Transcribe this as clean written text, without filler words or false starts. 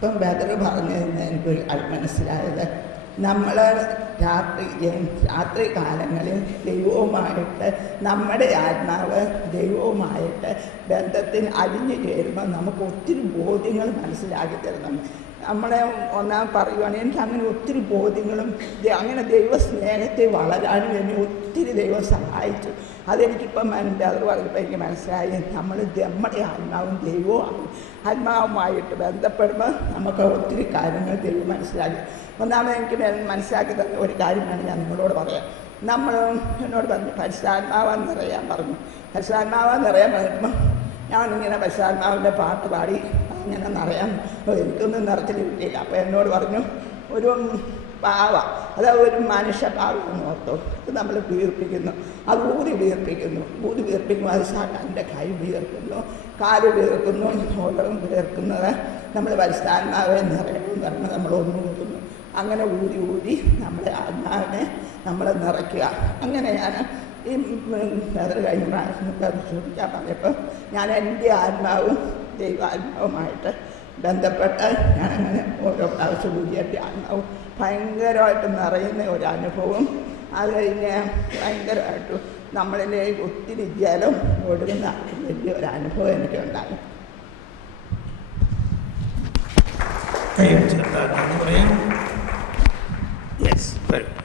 ഇപ്പം ബദർ പറഞ്ഞതിന് എനിക്കൊരു മനസ്സിലായത്, നമ്മൾ രാത്രി കാലങ്ങളിൽ ദൈവവുമായിട്ട് നമ്മുടെ ആത്മാവ് ദൈവവുമായിട്ട് ബന്ധത്തിൽ അലിഞ്ഞു ചേരുമ്പോൾ നമുക്ക് ഒത്തിരി ബോധ്യങ്ങൾ മനസ്സിലാക്കി തരണം. നമ്മളെ ഒന്നാം പറയുവാണെങ്കിൽ എനിക്ക് അങ്ങനെ ഒത്തിരി ബോധ്യങ്ങളും അങ്ങനെ ദൈവസ്നേഹത്തെ വളരാനും എന്നെ ഒത്തിരി ദൈവം സഹായിച്ചു. അതെനിക്കിപ്പം അത് പറഞ്ഞപ്പോൾ എനിക്ക് മനസ്സിലായി, നമ്മുടെ ആത്മാവും ദൈവവും ആത്മാവുമായിട്ട് ബന്ധപ്പെടുമ്പോൾ നമുക്ക് ഒത്തിരി കാര്യങ്ങൾ ദൈവം മനസ്സിലാക്കി. ഒന്നാമത് എനിക്ക് മനസ്സിലാക്കി തന്ന ഒരു കാര്യമാണ് ഞാൻ നിങ്ങളോട് പറയാം. എന്നോട് പറഞ്ഞു പരിശുദ്ധാത്മാവെന്നറിയാൻ പറഞ്ഞു. പരിശുദ്ധാത്മാവെന്നറിയാൻ പറഞ്ഞപ്പോൾ ഞാനിങ്ങനെ പരിശുദ്ധാത്മാവിൻ്റെ പാട്ട് പാടി ഇങ്ങനെ നിറയാൻ എനിക്കൊന്നും നിറച്ചിൽ കിട്ടിയില്ല. അപ്പോൾ എന്നോട് പറഞ്ഞു ഒരു പാവ, അതായത് ഒരു മനുഷ്യ പാവെന്ന് ഓർത്തോ, അത് നമ്മൾ വീർപ്പിക്കുന്നു, അത് ഊതി വീർപ്പിക്കുമ്പോൾ അത് എൻ്റെ കൈ വീർക്കുന്നു, കാല് വീർക്കുന്നു, ഓരോ വീർക്കുന്നത് നമ്മൾ പരിശുദ്ധാത്മാവെ നിറയണമെന്ന് പറഞ്ഞാൽ നമ്മൾ ഒന്ന് ഊതുന്നു. അങ്ങനെ ഊതി നമ്മുടെ ആത്മാവിനെ നമ്മൾ നിറയ്ക്കുക. അങ്ങനെ ഞാൻ ഈ ബദർ കഴിഞ്ഞ പ്രാവശ്യം പരിശോധിക്കാൻ പറഞ്ഞപ്പോൾ ഞാൻ എൻ്റെ ആത്മാവും ദൈവാത്മാവുമായിട്ട് ബന്ധപ്പെട്ട് ഞാനങ്ങനെ ഓരോ പ്രാവശ്യം ഊതിയിട്ട് ആത്മാവും ഭയങ്കരമായിട്ട് നിറയുന്ന ഒരനുഭവം. അത് കഴിഞ്ഞ് ഭയങ്കരമായിട്ട് നമ്മളിലേക്ക് ഒത്തിരി ജലം ഒഴുകുന്ന വലിയൊരനുഭവം എനിക്കുണ്ടാകും. Yes, very